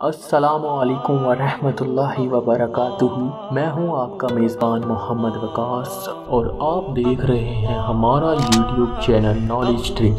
अस्सलामुअलैकुम वरहमतुल्लाहि वबरकातुहू। मैं हूं आपका मेज़बान मोहम्मद वकास और आप देख रहे हैं हमारा यूट्यूब चैनल नॉलेज ट्री।